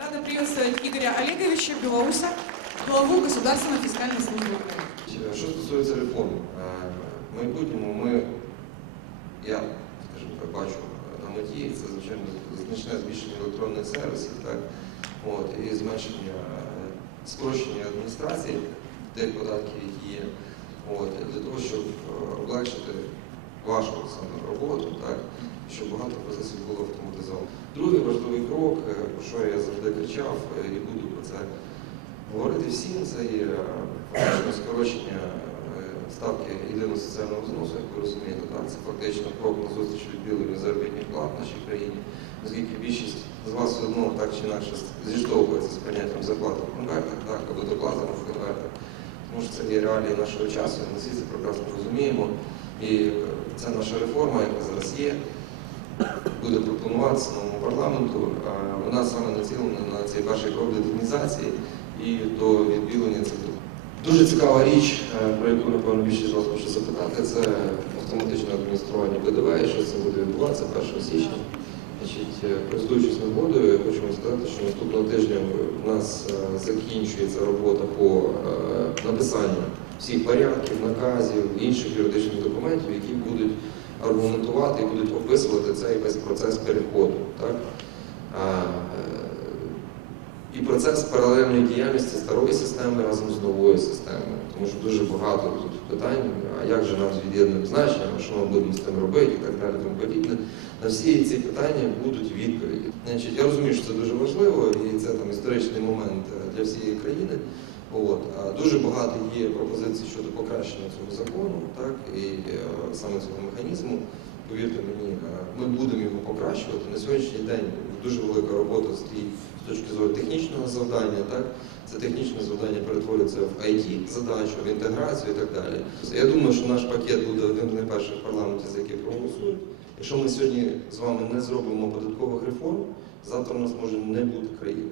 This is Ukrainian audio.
рада приветствовать Игоря Олеговича Белоуса, главу Государственной фискальной службы Украины. Що стосується реформ, в майбутньому ми, я, скажімо так, бачу на меті, це, звичайно, значне збільшення електронних сервісів, так, от, і зменшення, е, спрощення адміністрації тих податків, які є, от, для того, щоб е, облегшити вашу саме роботу, так, щоб багато процесів було автоматизовано. Другий важливий крок, е, про що я завжди кричав е, і буду про це говорити всім, це є е, фактично скорочення ставки єдиного соціального взносу, як ви розумієте, так, це фактично крок на зустріч відбілення заробітних плат в нашій країні, оскільки більшість з вас все одно так чи інакше зіштовхується з поняттям зарплати в конвертах, так, або доплатами в конвертах, тому що це є реалії нашого часу, ми всі це прекрасно розуміємо. І це наша реформа, яка зараз є, буде пропонуватися новому парламенту. Вона саме націлена на цей перший крок детінізації і до відбілення цих доходів. Дуже цікава річ, е, про яку, напевно, більшість вас хоче запитати, це автоматичне адміністрування ПДВ, що це буде відбуватися 1 січня. Значить, е, користуючись нагодою, вам сказати, що наступного тижня у нас е, закінчується робота по написанню всіх порядків, наказів, інших юридичних документів, які будуть аргументувати і будуть описувати цей весь процес переходу. Так? І процес паралельної діяльності старої системи разом з новою системою. Тому що дуже багато тут питань, а як же нам з від'єднаним значенням, що ми будемо з тим робити і так далі, тому подібне. На всі ці питання будуть відповіді. Значить, я розумію, що це дуже важливо, і це там історичний момент е, для всієї країни. От. Дуже багато є пропозицій щодо покращення цього закону, так, і е, саме цього механізму. Повірте мені, е, ми будемо його покращувати. На сьогоднішній день дуже велика робота з точки зору технічного завдання. Так? Це технічне завдання перетворюється в IT задачу, в інтеграцію і так далі. Я думаю, що наш пакет буде одним з найперших парламентів, за який проголосують. Якщо ми сьогодні з вами не зробимо податкових реформ, завтра у нас може не бути країни.